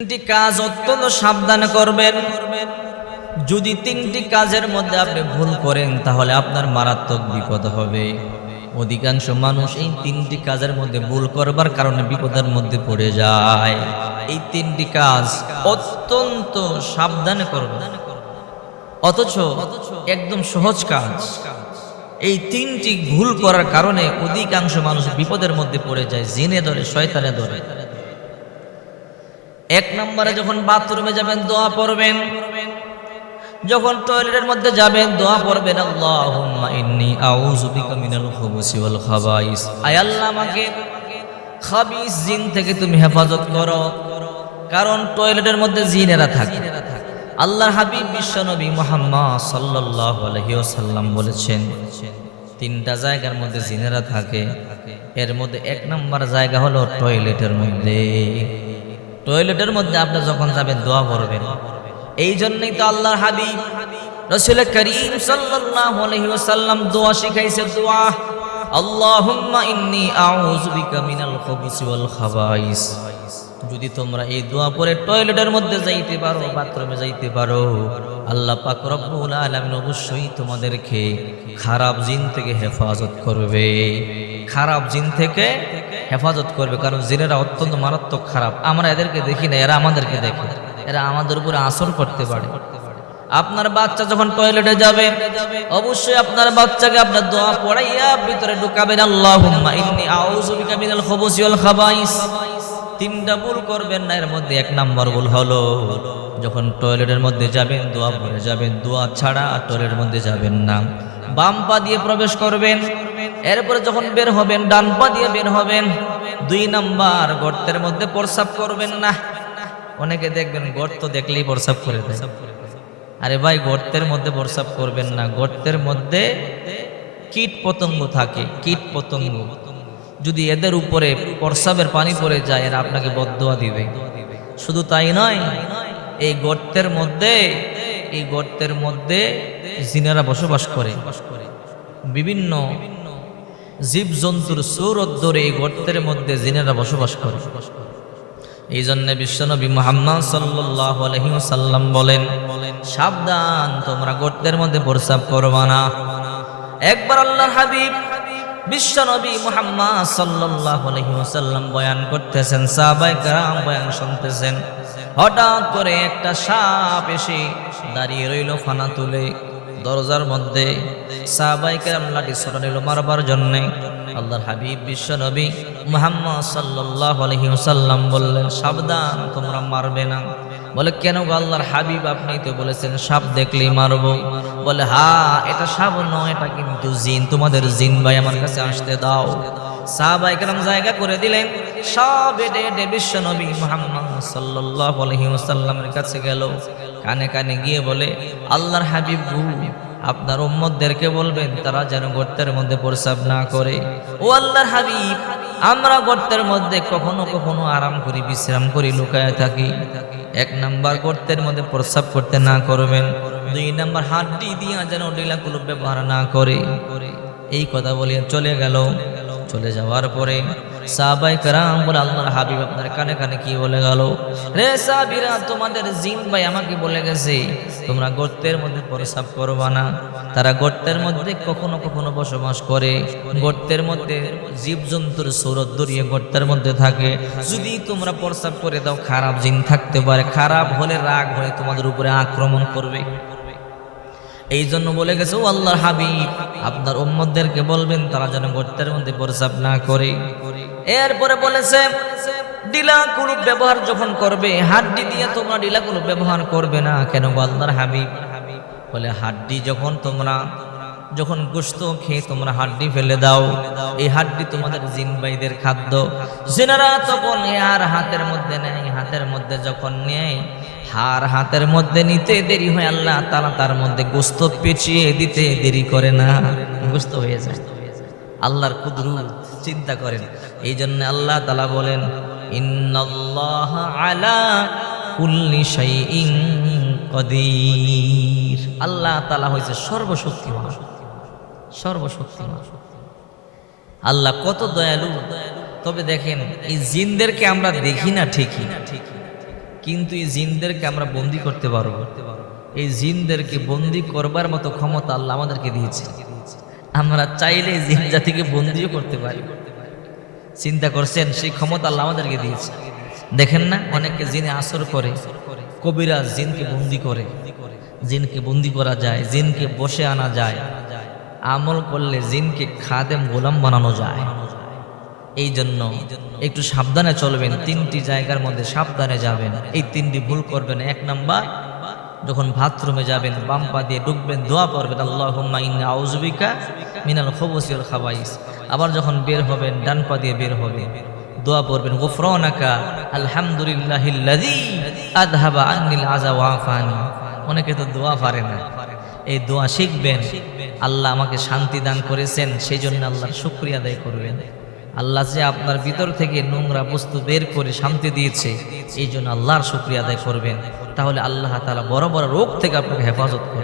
তিনটি কাজ অত্যন্ত সাবধানে করবেন। যদি তিনটি কাজের মধ্যে আপনি ভুল করেন, তাহলে আপনার মারাত্মক বিপদ হবে। অধিকাংশ মানুষ এই তিনটি কাজের মধ্যে ভুল করবার কারণে বিপদের মধ্যে পড়ে যায়। এই তিনটি কাজ অত্যন্ত সাবধানে করবেন। অথচ একদম সহজ কাজ। এই তিনটি ভুল করার কারণে অধিকাংশ মানুষ বিপদের মধ্যে পড়ে যায়, জিনে ধরে, শয়তানে ধরে। এক নম্বরে যখন বাথরুমে যাবেন, দোয়া পড়বেন। যখন টয়লেটের মধ্যে যাবেন, দোয়া পড়বেন, আল্লাহুম্মা ইন্নী আউযু বিকা মিনাল খুবুসি ওয়াল খাবাইস। আয় আল্লাহ আমাকে, খাবিস জিন থেকে তুমি হেফাজত করো। কারণ টয়লেটের মধ্যে জিনেরা থাকে। আল্লাহ হাবিব বিশ্বনবী মুহাম্মদ সাল্লাল্লাহু আলাইহি ওয়াসাল্লাম বলেছেন, তিনটা জায়গার মধ্যে জিনেরা থাকে। এর মধ্যে এক নম্বর জায়গা হলো টয়লেটের মধ্যে। টয়লেটের মধ্যে আপনি যখন যাবেন, দোয়া করবেন। এই জন্যই তো আল্লাহর হাবিব রসুল করিম সাল্লাল্লাহু আলাইহি ওয়াসাল্লাম দোয়া শিখাইছে, দোয়া, আল্লাহুম্মা ইন্নী আউযু বিকা মিনাল খুবুসি ওয়াল খাবাইস। যদি তোমরা এই দোয়া পরে টয়লেটের মধ্যে যাইতে পারো, বাথরুমে যাইতে পারো আল্লাহ পাক রব্বুল আলামিন অবশ্যই তোমাদেরকে খারাপ জিন থেকে হেফাজত করবে। খারাপ জিন থেকে হেফাজত করবে, কারণ জিনেরা অত্যন্ত মারাত্মক খারাপ। আমরা এদেরকে দেখি না, এরা আমাদেরকে দেখে। এরা আমাদের উপরে আসর করতে পারে। আপনার বাচ্চা যখন টয়লেটে যাবে, অবশ্যই আপনার বাচ্চাকে আপনার দোয়া পড়াইয়া ভিতরে ঢুকাবেন, আল্লাহুম্মা ইন্নী আউযু বিকা মিনাল খুবুসি ওয়াল খাবাইস। তিনটা ভুল করবেন না, এর মধ্যে এক নাম্বার ভুল হলো। যখন টয়লেটের মধ্যে যাবেন, দোয়া পড়ে যাবেন, দোয়া ছাড়া টয়লেটের মধ্যে যাবেন না। বাম পা দিয়ে প্রবেশ করবেন, এরপরে যখন বের হবেন, ডান পা দিয়ে বের হবেন, দুই নাম্বার গর্তের মধ্যে প্রসাব করবেন না। অনেকে দেখবেন গর্ত দেখলেই প্রসাব করে দেয়। আরে ভাই, গর্তের মধ্যে প্রসাব করবেন না। গর্তের মধ্যে কীট পতঙ্গ থাকে, কীট পতঙ্গ। যদি এদের উপরে প্রসাবের পানি পড়ে যায়, এরা আপনাকে বদোয়া দিবে। শুধু তাই নয়, এই গর্তের মধ্যে, এই গর্তের মধ্যে জিনেরা বসবাস করে। বিভিন্ন জীবজন্তুর সৌরত ধরে এই গর্তের মধ্যে জিনেরা বসবাস করে। এই জন্য বিশ্বনবী মোহাম্মদ সাল্লাহ সাল্লাম বলেন, সাবধান, তোমরা গর্তের মধ্যে প্রসাব করবা না। একবার আল্লাহর হাবিব বিশ্বনবী মুহাম্মদ সাল্লাল্লাহু আলাইহি ওয়াসাল্লাম বয়ান করতেছেন সাহাবায়ে کرام বয়ান শুনতেছেন হঠাৎ করে একটা সাপ এসে দাঁড়িয়ে রইল ফানা তুলে দরজার মধ্যে সাহাবায়ে کرام লাঠি ছড়া নিল মারবার জন্য আল্লাহর হাবিব বিশ্বনবী মুহাম্মদ সাল্লাল্লাহু আলাইহি ওয়াসাল্লাম বললেন সাবধান তোমরা মারবে না বলে, কেন গো আল্লাহর হাবিব? আপনি তো বলেছেন, সাপ দেখলেই মারবো। বলে, হা, এটা সাপ নয়, এটা কিন্তু জিন। তোমাদের জিন ভাই আমার কাছে আসতে দাও। সাহাবাই কেরাম জায়গা করে দিলেন। সব এডে এডে বিশ্ব নবী মোহাম্মদ আলাইহি কাছে গেল। কানে কানে গিয়ে বলে, আল্লাহর হাবিব আপনার উম্মতদেরকে বলবেন, তারা যেন গর্তের মধ্যে প্রসাব না করে। ও আল্লাহর হাবিব আমরা গর্তের মধ্যে কখনো কখনো আরাম করি, বিশ্রাম করি, লুকায় থাকি। এক নাম্বার গর্তের মধ্যে প্রস্রাব করতে না করবেন। দুই নাম্বার হাড্ডি দিয়া যেন ডিলাগুলো ব্যবহার না করে। এই কথা বলিয়া চলে গেল। চলে যাওয়ার পরে সাহাবাই কারাম বলে আল্লাহর হাবিব আপনার কানে কানে কি বলে গেল? রে সাহাবিরা, তোমাদের জিন ভাই আমাকে বলে গেছে, তোমরা গর্তের মধ্যে প্রস্রাব করবা না। তারা গর্তের মধ্যে কখনো কখনো বসবাস করে। গর্তের মধ্যে জীবজন্তুর সৌরত দরিয়ে গর্তের মধ্যে থাকে। যদি তোমরা প্রস্রাব করে দাও, খারাপ জিন থাকতে পারে। খারাপ হলে রাগ হয়ে তোমাদের উপরে আক্রমণ করবে। এই জন্য বলে গেছে, ও আল্লাহর হাবিব, আপনার উম্মতদেরকে বলবেন, তারা যেন গর্তের মধ্যে প্রস্রাব না করে। এরপরে বলেছে ডিলা কুলুপ ব্যবহার যখন করবে, হাড্ডি দিয়ে তোমরা ডিলা কুলুপ ব্যবহার করবে না, কেন আল্লাহর হাবিব? বলে, হাড্ডি যখন তোমরা, যখন গোস্ত খেয়ে তোমরা হাড্ডি ফেলে দাও, এই হাড্ডি তোমাদের জিনবাইদের খাদ্য। জিনারা তখন আর হাতের মধ্যে নেয়, হাতের মধ্যে যখন নেয় হার হাতের মধ্যে নিতে দেরি হয় আল্লাহ তারা তার মধ্যে গোস্ত পেঁচিয়ে দিতে দেরি করে না। গোস্ত হয়ে যায়। আল্লাহর কুদরু চিন্তা করেন। এই জন্য আল্লাহ তালা বলেন আলা কদির। আল্লাহ তালা হয়েছে সর্বশক্তিমান। সর্বশক্তিমান। আল্লাহ কত দয়ালু। তবে দেখেন, এই জিনদেরকে আমরা দেখি না, ঠিকই কিন্তু এই জিনদেরকে আমরা বন্দি করতে পারব। এই জিনদেরকে বন্দি করবার মতো ক্ষমতা আল্লাহ আমাদেরকে দিয়েছে। আমরা চাইলে জিন জাতিকে বন্দিও করতে পারি। চিন্তা করছেন, সেই ক্ষমতা আল্লাহ আমাদেরকে দিয়েছে। দেখেন না, অনেকে জিনে আসর করে কবিরাজ জিনকে বন্দি করে। জিনকে বন্দি করা যায়, জিনকে বসে আনা যায়। আমল করলে জিনকে খাদেম গোলাম বানানো যায়। এই জন্য একটু সাবধানে চলবেন, তিনটি জায়গার মধ্যে সাবধানে যাবেন। এই তিনটি ভুল করবেন, এক নাম্বার যখন বাথরুমে যাবেন, বাম পা দিয়ে ডুববেন দোয়া পড়বেন আল্লাহ মিনাল খবসিয়াল খাবাইস। আবার যখন বের হবেন, ডান পা দিয়ে বের হবে দোয়া পড়বেন, গুফরানাকা আলহামদুলিল্লাহিল্লাযী আযহাবা আন্নিল আযা ওয়া আফানি। অনেকে তো দোয়া পারে না। এই দোয়া শিখবেন, আল্লাহ আমাকে শান্তি দান করেছেন, সেই জন্য আল্লাহর শুক্রিয়া আদায় করবেন। আল্লাহ যে আপনার ভিতর থেকে নোংরা বস্তু বের করে শান্তি দিয়েছে, এই জন্য আল্লাহর শুক্রিয়া আদায় করবেন। তাহলে আল্লাহ তালা বড় বড় রোগ থেকে আপনাকে হেফাজত করবেন।